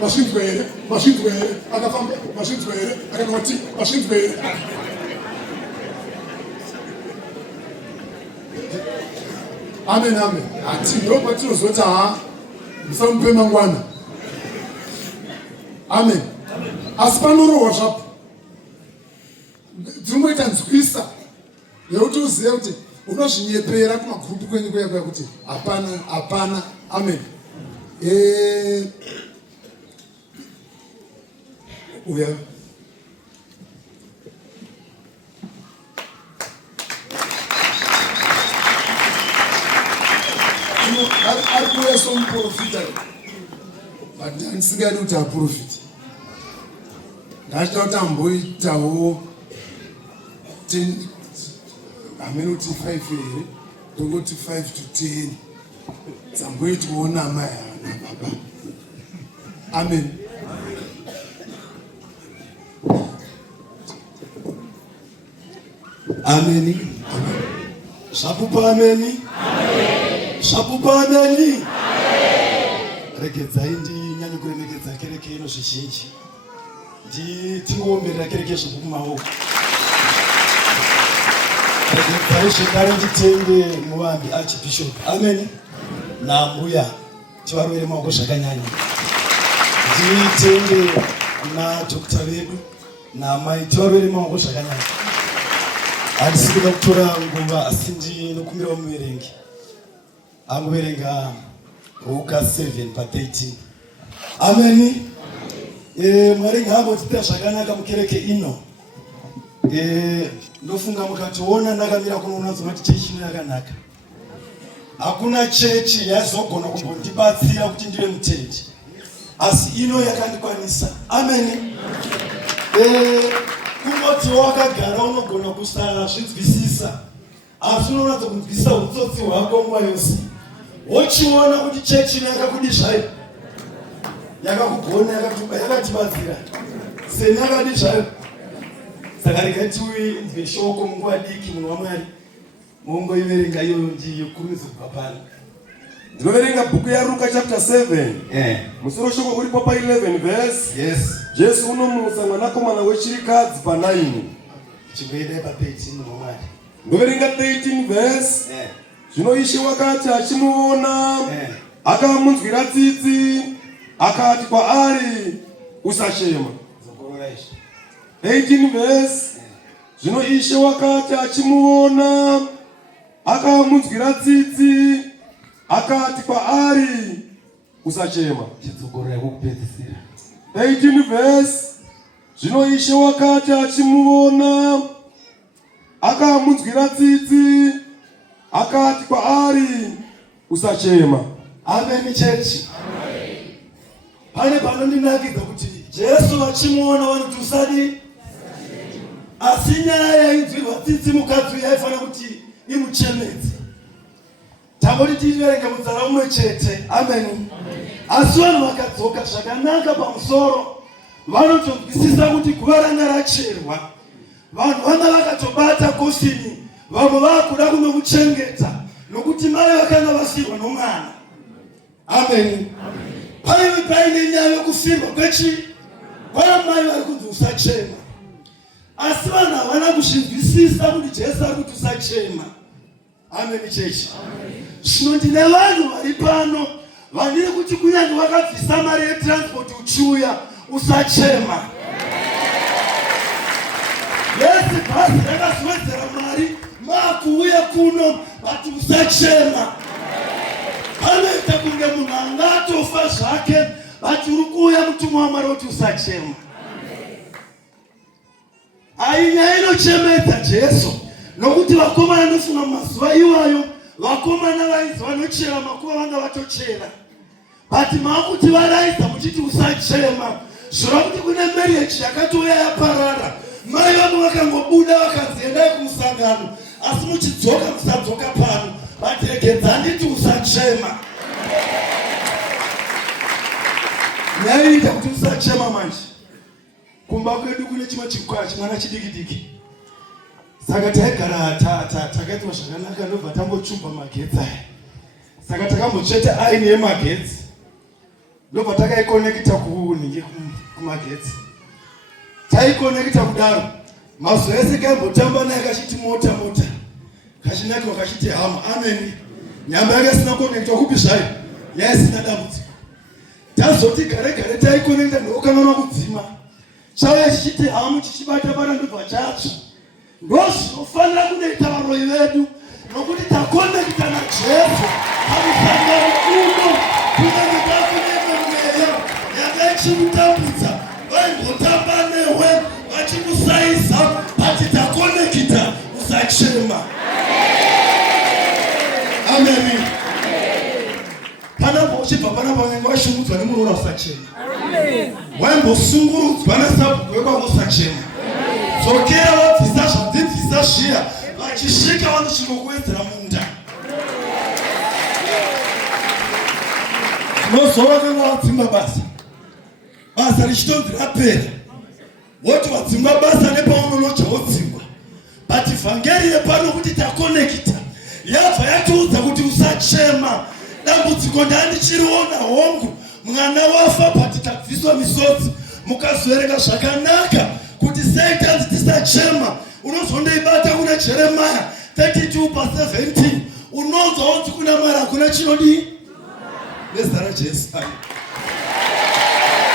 mashinzwere akafamba mashinzwere akanoti mashinzwere. Amen. Ati ndoba tinozoti musamupe mangwana. Amen. Asi panorohwa zvapo dzinoita nzwisa yekuti uzive kuti unozvinyepera kumagurupu kwenyu kuya kuti hapana. Amen. Uya arikuya somuprofita but handisingadi kuti aprofita. Ndachida kuti amboitawo hamene kuti 5 here tongoti 5 to 10 samboitwawo nama nababa. Amen. Ameni. Shapupa ameni. Shapupa ameni. Regedzai ndinyanye kuremekedza kereke ino zvizhinji. Tingomberera kereke zvokumaoko. Regedzai zvekare nditende muvambi archbishop. Amen. Nambuya tivarwere maoko zvakanyanya. Nditende na Dr. vedu namai tivarwere maoko zvakanyanya. Handisi kuda kutora nguva asi ndinokumbira muverengi angoverenga Luka 7:13. Ameni. Mwari ngaambotita zvakanaka mukereke ino. Ndofunga mukationa ndakamira kuno unazona kuti chechi ino yakanaka. Hakuna chechi yazogona kumbondibatsira kuti ndive mutendi. Asi ino yakandikwanisa. Ameni. Kunoti wakagara unogona kusazvinzwisisa asi unoona kunzwisisa utsotsi hwako nguva yose. Wochiona kuti chechi ino yakakudi zvayo, yakakugona, yakatibatsira seni yakadi zvayo. Saka regai tiinzwe shoko munguva diki munhu waMwari mongoiverenga iyoyo ndikurumidzwa pano. Ndinoverenga bhuku yaRuka chapter 7. Musoro shoko uripo pa 11 verse. Yes. Jesu unomusa mwanakomana wechirikadzi pa 9. Chimboenda pa 13 munhu waMwari. Ndoverenga 13 verse. Zvino Ishe wakati achimuona akamunzwira tsitsi akati kwaari usachema. 18 verse. Zvino Ishe wakati achimuona akamunzwira tsitsi akati kwaari usachema. 18 verse. Zvino Ishe wakati achimuona akamunzwira tsitsi akati kwaari usachema. Amen church. Pane panondinakidza kuti Jesu achimuona vanoti usadi. Asi nyaya yainzwirwa tsitsi mukadzi yaifana kuti imuchemedze. Tamboti tiverenga mudzara umwe chete. Amen. Asi vanhu vakadzoka zvakanaka pamusoro vanotonzwisisa kuti guva ranga racherwa. Vanhu vanga vakatobata kofini, vamwe vakuda kunomuchengeta nokuti mai vakanga vasirwa nomwana. Amen. Paine nyaya yokufirwa kwamai vari kunzi usachema. Asi vanhu havana kuzvinzwisisa kuti Jesu ari kuti usachema. Amen chechi. Zvino ndine vanhu vari pano vandiri kuti kunyange vakabvisa mari yetransport uchiuya usachema. Yesi bhazi rakazowedzera mari makuuya kuno bati usachema. Panoita kunge munhu angatofa zvake bati uri kuuya mutumwa waMwari kuti usachema. Ainyaya inochemedza Jesu nokuti vakomana ndofunga mazuva iwayo vakomana vainzi vanochera makuva vanga vatochera. Bati maakuti varaidza muchiti usachema. Zvora kuti kune marriage yakatouya yaparara. Mai vamwe vakangobuda vakanzi endai kumusangano asi muchidzoka musadzoka pano. Bati regedza nditi usachema. Nyaya kuti usachema manje. Kumba kwedu kune chimwe chikwara chimwana chidiki. Saka taigara takaitwa zvakanaka ndobva tambochumba magetsi aya. Saka takambotsveta aini yemagetsi. ndobva takaikonekita kuunhingi kumagetsi. Taikonekita kudaro mazuva ese kaimbotamba naye kachiti mota kachinakiwa kachiti hama. Ameni. Nyamba yake asina konekitwa kupi zvayo yaisina dambudziko. Tazoti gare taikonekita ndokanganwa kudzima chauya chichiti hamu chichibata ndobva chatsva. Ndozvinofanira kunoita varoyi vedu nokuti takonekita naJesu pamusangano uno kunenge takuneka mweya yakachimutambudza vaimbotamba newe vachikusaisa bati takonekita usachema. Ameni. Panapo uchibva panapa unenge washungudzwa nemuroora usachema. Waimbosungurudzwa nesabhuku yekwako usachema. Dzokera wabvisa zvadzibvisa zviya vachisvika vanosvikokuwedzera munda. Unozova kanga wadzimba basa richitonzi rapera woti wadzimba basa nepaunonocha wodzingwa. But vhangeri yepano kuti takonekita yabva yatiudza kuti usachema. Dambudziko ndandichiriona hongu mwana wafa but tabviswa misodzi mukazoerenga zvakanaka kuti sei tanzi tisachema. Unozondoibata kuna Jeremiah 32:17 unonzwa kuti kuna Mwari hakuna chinodi nezita raJesu.